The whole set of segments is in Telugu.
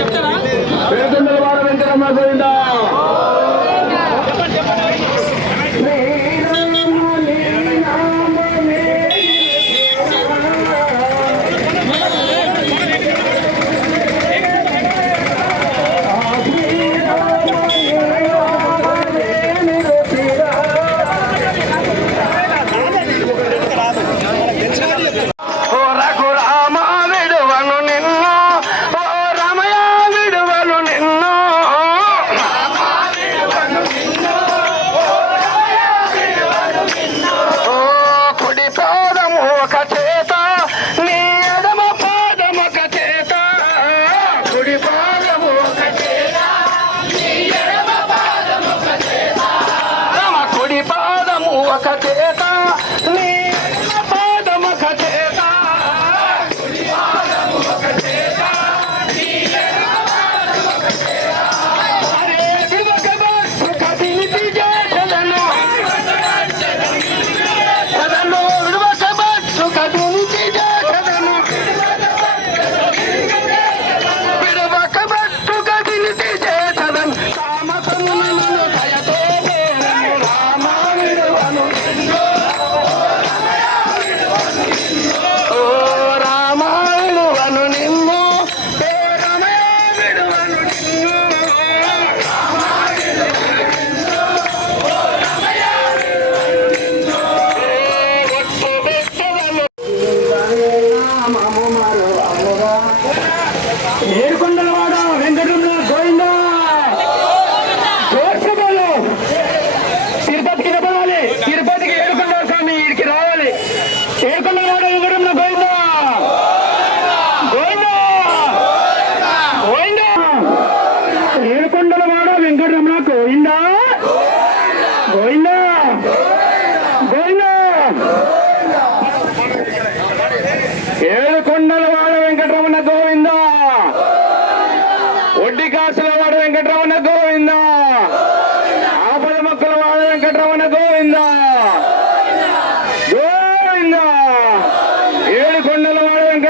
చెప్తారా?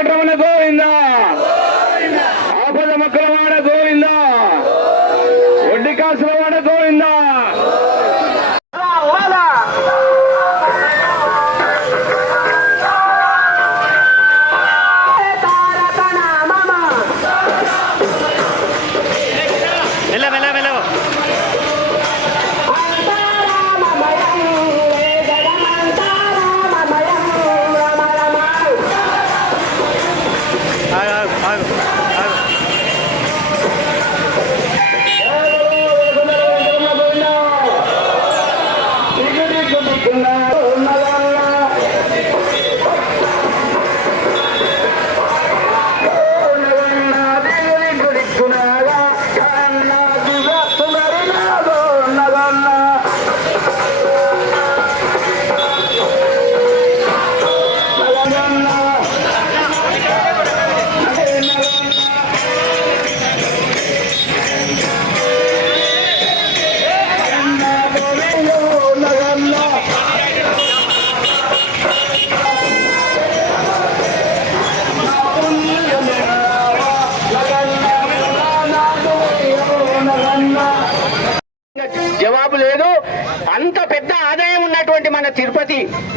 వెంకటరమణకు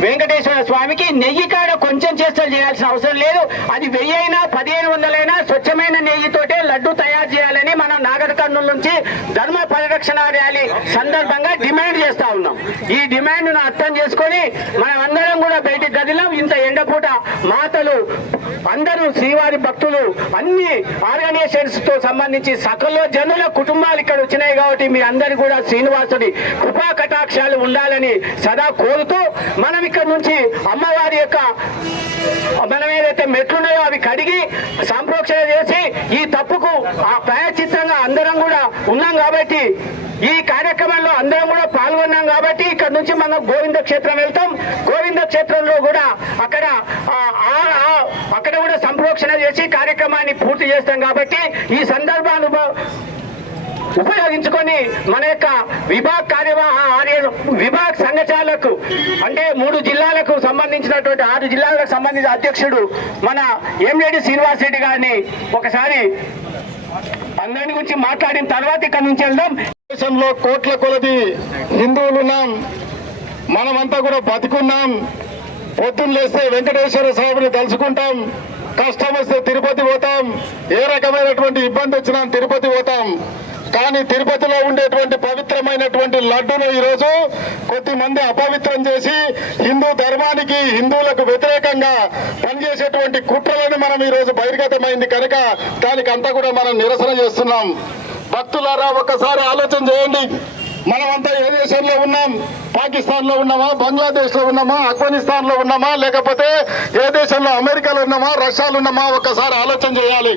వెంకటేశ్వర స్వామికి నెయ్యి కాడ కొంచెం చేస్తలు చేయాల్సిన అవసరం లేదు. అది వెయ్యి అయినా పదిహేను వందలైనా స్వచ్ఛమైన నెయ్యితోటే లడ్డు తయారు చేయాలని మనం నాగర్ కర్నూలు నుంచి ధర్మ పరిరక్షణ ర్యాలీ సందర్భంగా డిమాండ్ చేస్తా ఉన్నాం. ఈ డిమాండ్ను అర్థం చేసుకొని మనం అందరం కూడా బయటికి గదిలాం ఇంత ఎండపూట మాతలు అందరూ శ్రీవారి భక్తులు అన్ని ఆర్గనైజేషన్స్తో సంబంధించి సకల జనుల కుటుంబాలు ఇక్కడ వచ్చినాయి కాబట్టి మీ అందరి కూడా శ్రీనివాసుడి కృపా కటాక్షాలు ఉండాలని సదా కోరుతూ మనం ఇక్కడ నుంచి అమ్మవారి యొక్క మనం ఏదైతే మెట్లున్నాయో అవి కడిగి సంప్రోక్షణ చేసి ఈ తప్పుకు ఆ ప్రాయచిత్తంగా అందరం కూడా ఉన్నాం కాబట్టి ఈ కార్యక్రమంలో అందరం కూడా పాల్గొన్నాం కాబట్టి ఇక్కడ నుంచి మనం గోవింద క్షేత్రం వెళ్తాం. గోవింద క్షేత్రంలో కూడా అక్కడ అక్కడ కూడా సంప్రోక్షణ చేసి కార్యక్రమాన్ని పూర్తి చేస్తాం కాబట్టి ఈ సందర్భాను ఉపయోగించుకొని మన యొక్క విభాగ్ కార్యవాహ విభాగ్ సంఘచాలకు అంటే మూడు జిల్లాలకు సంబంధించినటువంటి ఆరు జిల్లాలకు సంబంధించిన అధ్యక్షుడు మన ఎంరెడ్డి శ్రీనివాస్ రెడ్డి గారిని ఒకసారి అందరి గురించి మాట్లాడిన తర్వాత ఇక్కడ నుంచి వెళ్దాం. దేశంలో కోట్ల కొలది హిందువులు ఉన్నాం. మనమంతా కూడా బతికున్నాం. పొద్దున్న లేస్తే వెంకటేశ్వర స్వామిని తలుచుకుంటాం. కష్టం వస్తే తిరుపతి పోతాం. ఏ రకమైనటువంటి ఇబ్బంది వచ్చినా తిరుపతి పోతాం. కానీ తిరుపతిలో ఉండేటువంటి పవిత్రమైనటువంటి లడ్డును ఈరోజు కొద్దిమంది అపవిత్రం చేసి హిందూ ధర్మానికి హిందువులకు వ్యతిరేకంగా పనిచేసేటువంటి కుట్రలను మనం ఈరోజు బహిర్గతమైంది కనుక దానికి అంతా కూడా మనం నిరసన చేస్తున్నాం. భక్తులారా ఒక్కసారి ఆలోచన చేయండి. మనమంతా ఏ దేశంలో ఉన్నాం? పాకిస్తాన్లో ఉన్నామా? బంగ్లాదేశ్లో ఉన్నామా? ఆఫ్ఘనిస్తాన్లో ఉన్నామా? లేకపోతే ఏ దేశంలో అమెరికాలో ఉన్నామా? రష్యాలో ఉన్నామా? ఒక్కసారి ఆలోచన చేయాలి.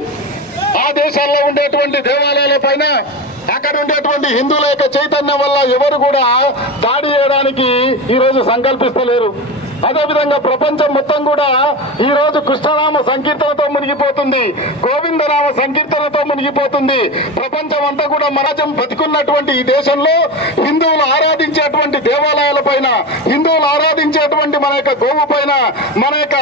ఆ దేశాల్లో ఉండేటువంటి దేవాలయాల పైన అక్కడ ఉండేటువంటి హిందువుల యొక్క చైతన్యం వల్ల ఎవరు కూడా దాడి చేయడానికి ఈరోజు సంకల్పిస్తలేరు. అదేవిధంగా ప్రపంచం మొత్తం కూడా ఈ రోజు కృష్ణనామ సంకీర్తనతో మునిగిపోతుంది. గోవిందనామ సంకీర్తనతో మునిగిపోతుంది. ప్రపంచం అంతా కూడా మరాజం బతికున్నటువంటి ఈ దేశంలో హిందువులు ఆరాధించేటువంటి దేవాలయాల పైన హిందువులు ఆరాధించేటువంటి మన యొక్క గోవు పైన మన యొక్క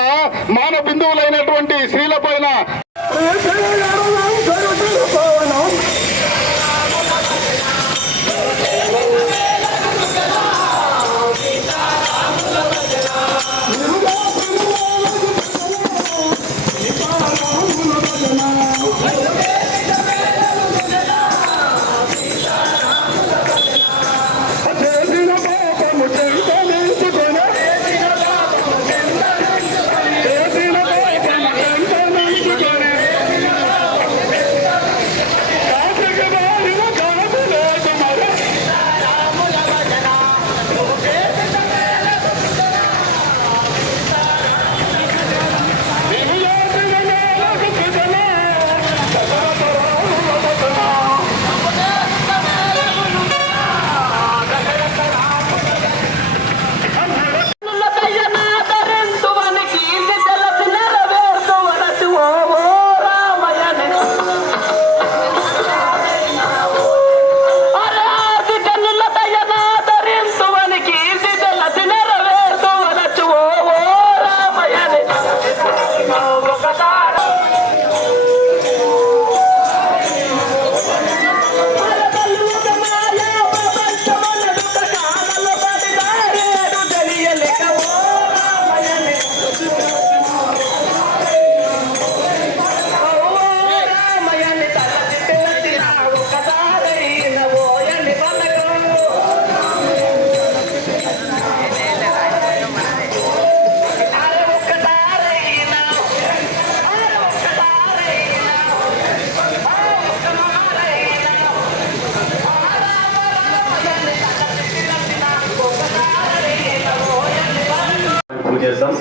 చేస్తాం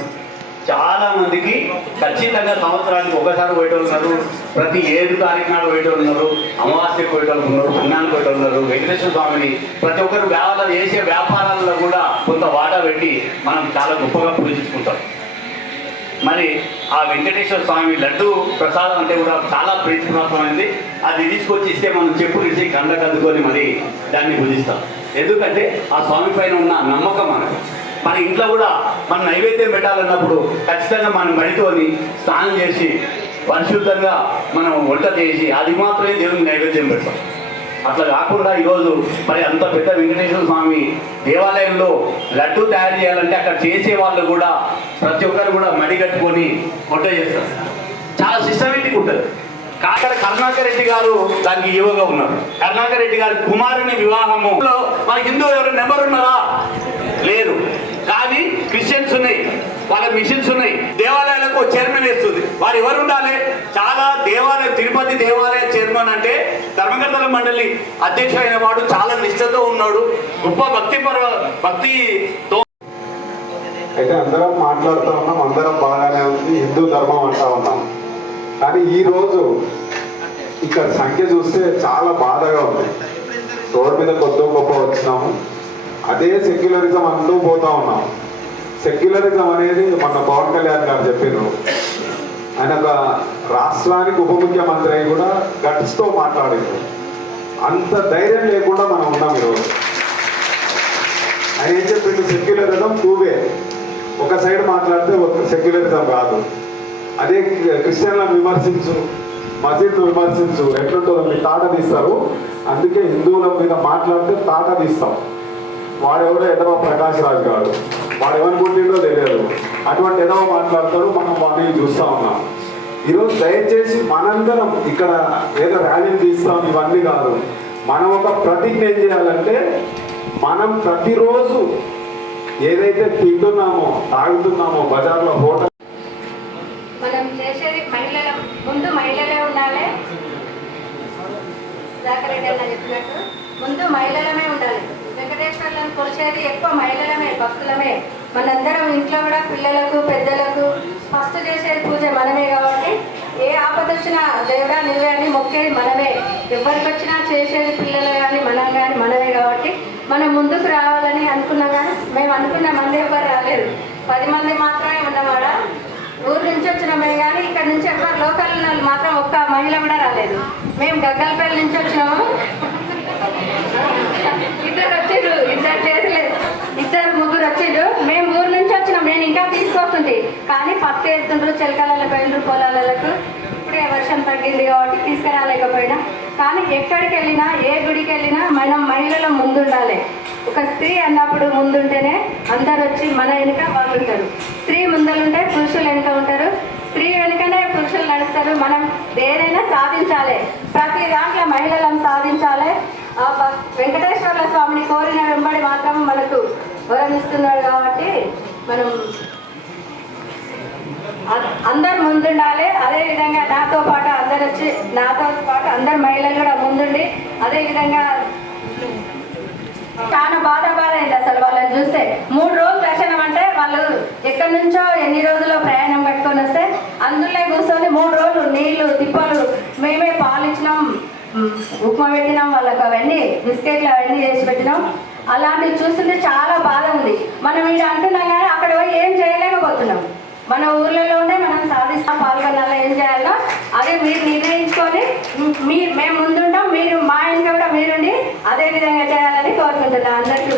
చాలా మందికి ఖచ్చితంగా సంవత్సరానికి ఒకసారి పోయేటోళ్ళు ఉన్నారు. ప్రతి ఏడు తారీఖు నాడు పోయేటోళ్ళు ఉన్నారు. అమావాస్యకు పోయేటోళ్ళు ఉన్నారు. పుణ్యానికి పోయేటోళ్ళు ఉన్నారు. వెంకటేశ్వర స్వామిని ప్రతి ఒక్కరు వ్యాపారాలు చేసే వ్యాపారాలలో కూడా కొంత వాటా పెట్టి మనం చాలా గొప్పగా పూజించుకుంటాం. మరి ఆ వెంకటేశ్వర స్వామి లడ్డు ప్రసాదం అంటే కూడా చాలా ప్రీతిపాత్రమైంది అది తీసుకొచ్చి ఇస్తే మనం చెప్పు ఇచ్చి కండ కద్దుకొని మరి దాన్ని పూజిస్తాం. ఎందుకంటే ఆ స్వామి పైన ఉన్న నమ్మకం మనకు. మన ఇంట్లో కూడా మనం నైవేద్యం పెట్టాలన్నప్పుడు ఖచ్చితంగా మనం మడితోని స్నానం చేసి పరిశుద్ధంగా మనం వంట చేసి అది మాత్రమే దేవునికి నైవేద్యం పెడతాం. అట్లా కాకుండా ఈరోజు మరి అంత పెద్ద వెంకటేశ్వర స్వామి దేవాలయంలో లడ్డు తయారు చేయాలంటే అక్కడ చేసే వాళ్ళు కూడా ప్రతి ఒక్కరు కూడా మడి కట్టుకొని వంట చేస్తారు. చాలా సిస్టమేటిక్ ఉంటుంది. అక్కడ కరుణాకర్ రెడ్డి గారు దానికి యువగా ఉన్నారు. కరుణాకర్ రెడ్డి గారి కుమారుని వివాహము. మన హిందూ ఎవరు నెంబర్ ఉన్నారా? లేదు. కానీ క్రిస్టియన్స్ ఉన్నాయి. వాళ్ళ మిషన్స్ ఉన్నాయి. దేవాలయాలకు చైర్మన్ వేస్తుంది. వారు ఎవరు ఉండాలి? చాలా దేవాలయం తిరుపతి దేవాలయ చైర్మన్ అంటే ధర్మకర్తల మండలి అధ్యక్షుడైన వాడు. చాలా నిష్ఠతో ఉన్నాడు. గొప్ప భక్తి పర్వ భక్తితో అయితే అందరం మాట్లాడుతూ ఉన్నాం. అందరం బాగానే ఉంది. హిందూ ధర్మం అంటా ఉన్నాం. కానీ ఈ రోజు ఇక్కడ సంఖ్య చూస్తే చాలా బాధగా ఉంది. రోడ్ మీద కొద్ది గొప్ప వచ్చినాము. అదే సెక్యులరిజం అంటూ పోతా ఉన్నాం. సెక్యులరిజం అనేది మన పవన్ కళ్యాణ్ గారు చెప్పారు ఆయన ఒక రాష్ట్రానికి ఉప ముఖ్యమంత్రి అయి కూడా గట్స్తో మాట్లాడారు అంత ధైర్యం లేకుండా మనం ఉన్నాం ఈరోజు. ఆయన ఏం చెప్పిండు? సెక్యులరిజం టూవే ఒక సైడ్ మాట్లాడితే ఒక సెక్యులరిజం కాదు అదే క్రిస్టియన్లను విమర్శించు మసీద్ను విమర్శించు ఎట్లుంటుందో మీ తాట తీస్తారు. అందుకే హిందువుల మీద మాట్లాడితే తాట తీస్తాం. వాడెవరో ఎదవ ప్రకాష్ రాజ్ గారు వాడు ఏమనుకుంటుండో తెలియదు. అటువంటి ఎదవ మాట్లాడతారు మనం వాడిని చూస్తా ఉన్నాం. ఈరోజు దయచేసి మనందరం ఇక్కడ ఏదో ర్యాలీలు తీస్తాం ఇవన్నీ కాదు. మనం ఒక ప్రతిజ్ఞ ఏం చేయాలంటే మనం ప్రతిరోజు ఏదైతే తింటున్నామో తాగుతున్నామో బజార్లో హోటల్ మనం చేసేది మహిళల ముందు మహిళలే ఉండాలి. దాకరెడ్డి అన్న చెప్పినట్టు ముందు మహిళలమే ఉండాలి. వెంకటేశ్వర్లను కొలిచేది ఎక్కువ మహిళలమే భక్తులమే. మనందరం ఇంట్లో కూడా పిల్లలకు పెద్దలకు ఫస్ట్ చేసేది పూజ మనమే కాబట్టి ఏ ఆపద వచ్చినా దేవుడా నువ్వే అని మొక్కేది మనమే. ఎవరికి వచ్చినా చేసేది పిల్లలు కానీ మనం కానీ మనమే కాబట్టి మనం ముందుకు రావాలని అనుకున్నా కానీ మేము అనుకున్న మంది ఎవరు రాలేదు. పది మంది మాత్రమే ఉన్నమాట ఊరు నుంచి వచ్చినామే కానీ ఇక్కడ నుంచి ఎవరు లోకల్ వాళ్ళు మాత్రం ఒక్క మహిళ కూడా రాలేదు. మేము గగ్గలపల్లి నుంచి వచ్చినాము. ఇద్దరు వచ్చిర్రు ఇద్దరు చేతులేదు ఇద్దరు ముగ్గురు వచ్చిర్రు మేము ఊరు నుంచి వచ్చినాం. నేను ఇంకా తీసుకొస్తుంది కానీ పత్తి ఎత్తుండ్రు చిలకలలో పోయిండ్రు పొలాలకు ఇప్పుడే వర్షం తగ్గింది కాబట్టి తీసుకురాలేకపోయినా. కానీ ఎక్కడికి వెళ్ళినా ఏ గుడికి వెళ్ళినా మనం మహిళల ముందుండాలి. ఒక స్త్రీ అన్నప్పుడు ముందుంటేనే అందరు వచ్చి మన వెనుక వాళ్ళు ఉంటారు స్త్రీ ముందలుంటే పురుషులు వెనుక ఉంటారు. స్త్రీ వెనుకనే పురుషులు నడుస్తారు. మనం ఏదైనా సాధించాలి. ప్రతి దాంట్లో మహిళలను సాధించాలి. వెంకటేశ్వర స్వామిని కోరిన వెంబడి మాత్రం మనకు వరం ఇస్తున్నాడు కాబట్టి మనం అందరు ముందుండాలి. అదే విధంగా నాతో పాటు అందరు వచ్చి నాతో పాటు అందరు మహిళలు కూడా ముందుండి అదే విధంగా చాలా బాధ బాధ అయింది అసలు వాళ్ళని చూస్తే. మూడు రోజులు దర్శనం అంటే వాళ్ళు ఎక్కడి నుంచో ఎన్ని రోజుల్లో ప్రయాణం పెట్టుకొని వస్తే అందులో కూర్చొని మూడు రోజులు నీళ్ళు తిప్పలు మేమే పాలించినాం ఉప్మా పెట్టినాం వాళ్ళకి అవన్నీ బిస్కెట్లు అవన్నీ చేసి పెట్టినాం. అలాంటివి చూస్తుంటే చాలా బాధ ఉంది. మనం ఇక్కడ అంటున్నాం కానీ అక్కడ పోయి ఏం చేయలేకపోతున్నాం. మన ఊర్లలోనే మనం సాధిస్తాం పాల్గొనాలా ఏం చేయాలో అదే మీరు నిర్ణయించుకొని మీ మేము ముందుంటాం మీరు మా ఇంట్లో కూడా మీరుండి అదే విధంగా చేయాలని కోరుకుంటున్నాం. అందరికీ